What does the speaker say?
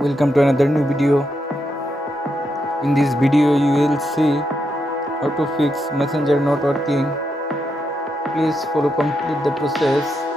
Welcome to another new video. In this video you will see how to fix Messenger not working. Please follow complete the process.